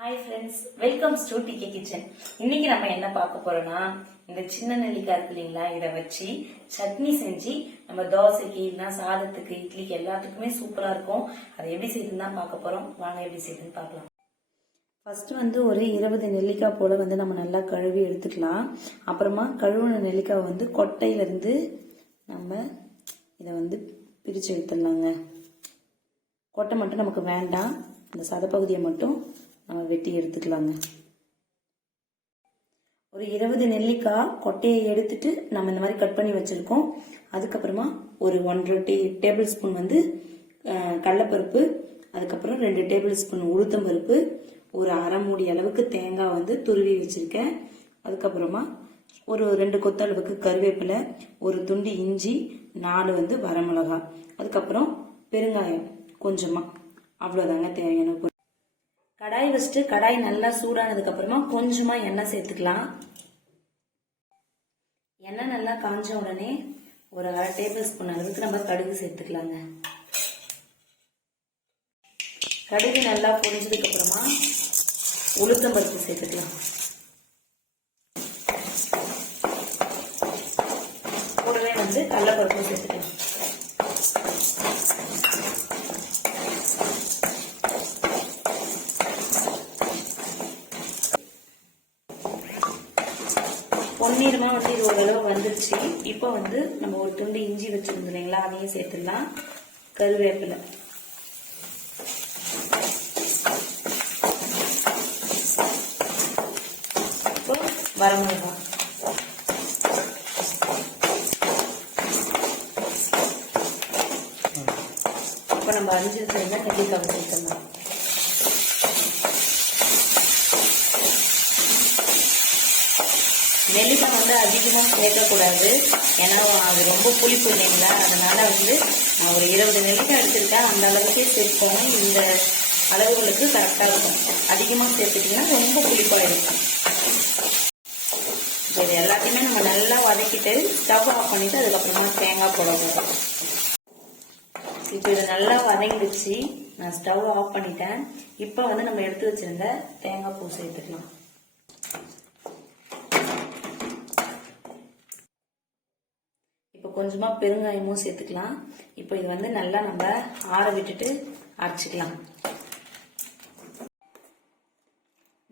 Hi friends welcome to DK kitchen இன்னைக்கு நம்ம என்ன பார்க்க போறோம்னா இந்த சின்ன நெல்லிக்காய் இருக்கு இல்லைங்களா இதை வச்சு சட்னி செஞ்சு நம்ம தோசைக்கு இல்லைன்னா சாதத்துக்கு இட்லிக்கு எல்லாத்துக்குமே சூப்பரா இருக்கும். அதை எப்படி செய்யுதுன்னு தான் பார்க்க போறோம். வாங்க எப்படி செய்யுதுன்னு பார்க்கலாம். ஃபர்ஸ்ட் வந்து ஒரு இருபது நெல்லிக்காய் போல வந்து நம்ம நல்லா கழுவி எடுத்துக்கலாம். அப்புறமா கழுவுன நெல்லிக்காய் வந்து கொட்டையிலேருந்து நம்ம இதை வந்து பிரித்து எடுத்துடலாங்க. கொட்டை மட்டும் நமக்கு வேண்டாம். இந்த சதப்பகுதியை மட்டும் நம்ம வெட்டி எடுத்துக்கலாங்க. ஒரு இருபது நெல்லிக்காய் கொட்டையை எடுத்துட்டு நம்ம இந்த மாதிரி கட் பண்ணி வச்சிருக்கோம். அதுக்கப்புறமா ஒரு ஒன்றரை டே டேபிள் ஸ்பூன் வந்து கடலப்பருப்பு கடலைப்பருப்பு அதுக்கப்புறம் ரெண்டு டேபிள் ஸ்பூன் உளுத்தம்பருப்பு ஒரு அரை மூடி அளவுக்கு தேங்காய் வந்து துருவி வச்சுருக்கேன். அதுக்கப்புறமா ஒரு ரெண்டு கொத்தளவுக்கு கருவேப்பிலை ஒரு துண்டு இஞ்சி நாலு வந்து வரமிளகாய். அதுக்கப்புறம் பெருங்காயம் கொஞ்சமாக அவ்வளோதாங்க தேவையான கடாய் வச்சுட்டு கடாய் நல்லா சூடானதுக்கு அப்புறமா கொஞ்சமா எண்ணெய் சேர்த்துக்கலாம். எண்ணெய் நல்லா காஞ்ச உடனே ஒரு அரை டேபிள் ஸ்பூன் அளவுக்கு நம்ம கடுகு சேர்த்துக்கலாங்க. கடுகு நல்லா பொரிஞ்சதுக்கு அப்புறமா உளுத்தம்பருப்பு சேர்த்துக்கலாம். கூடவே வந்து கடலப்பருப்பு சேர்த்துக்கலாம். பொன்னிறமா வந்து இது ஓரளவு வந்துருச்சு. இப்போ வந்து நம்ம ஒரு துண்டு இஞ்சி வச்சிருந்தோம் இல்லைங்களா அதையும் சேர்த்துடலாம். கருவேப்பிலை. இப்போ வரமிளகாய் இப்போ நம்ம அரிஞ்சு வச்சிருந்தா நெல்லிக்காய் சேர்த்துடலாம் நெல்லிக்காய் வந்து அதிகமாக சேர்க்கக்கூடாது. ஏன்னா அது ரொம்ப புளிப்பு இல்லைங்களா? அதனால் வந்து நான் ஒரு இருபது நெல்லிக்காய் எடுத்துருக்கேன் அந்த அளவுக்கே சேர்ப்போம் இந்த அளவுகளுக்கு கரெக்டாக இருக்கும். அதிகமாக சேர்த்துட்டிங்கன்னா ரொம்ப புளிப்பாக இருக்கும் இது எல்லாத்தையுமே நம்ம நல்லா வதக்கிட்டு ஸ்டவ் ஆஃப் பண்ணிவிட்டு அதுக்கப்புறமா தேங்காய் போடணும். இப்போ இது நல்லா வதங்கிடுச்சு. நான் ஸ்டவ் ஆஃப் பண்ணிட்டேன். இப்போ வந்து நம்ம எடுத்து வச்சிருந்த தேங்காய் பூ சேர்த்துக்கலாம். கொஞ்சமாக பெருங்காயமும் சேர்த்துக்கலாம். இப்போ இது வந்து நல்லா நம்ம ஆற விட்டுட்டு அரைச்சிக்கலாம்.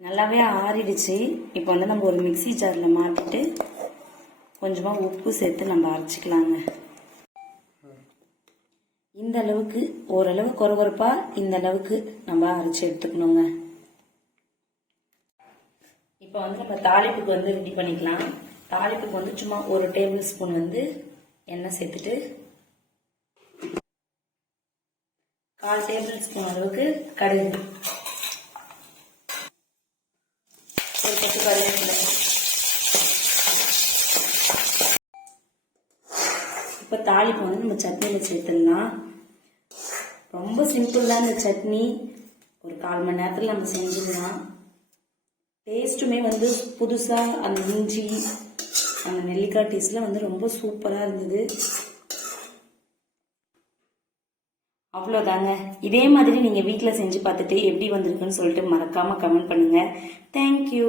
நல்லாவே ஆறிடுச்சு. இப்போ வந்து நம்ம ஒரு மிக்ஸி ஜாரில் மாட்டிட்டு கொஞ்சமாக உப்பு சேர்த்து நம்ம அரைச்சிக்கலாங்க. இந்த அளவுக்கு ஓரளவு கொரகொரப்பா இந்த அளவுக்கு நம்ம அரைச்சி எடுத்துக்கணுங்க. இப்போ வந்து நம்ம தாளிப்புக்கு வந்து ரெடி பண்ணிக்கலாம். தாளிப்புக்கு வந்து சும்மா ஒரு டேபிள் ஸ்பூன் வந்து எண்ணெய் சேர்த்துட்டு கால் டேபிள் ஸ்பூன் அளவுக்கு கடுகு. ஒரு கருவேப்பிலை. இப்போ தாளிப்பு வந்து நம்ம சட்னியில் சேர்த்துடலாம் ரொம்ப சிம்பிள் தான் இந்த சட்னி ஒரு கால் மணி நேரத்தில் நம்ம செஞ்சிடலாம். டேஸ்ட்டுமே வந்து புதுசாக அந்த இஞ்சி அந்த நெல்லிக்காய் டேஸ்ட்லாம் வந்து ரொம்ப சூப்பராக இருந்தது. அவ்வளோதாங்க இதே மாதிரி நீங்கள் வீட்டில் செஞ்சு பார்த்துட்டு எப்படி வந்திருக்குன்னு சொல்லிட்டு மறக்காமல் கமெண்ட் பண்ணுங்கள் தேங்க்யூ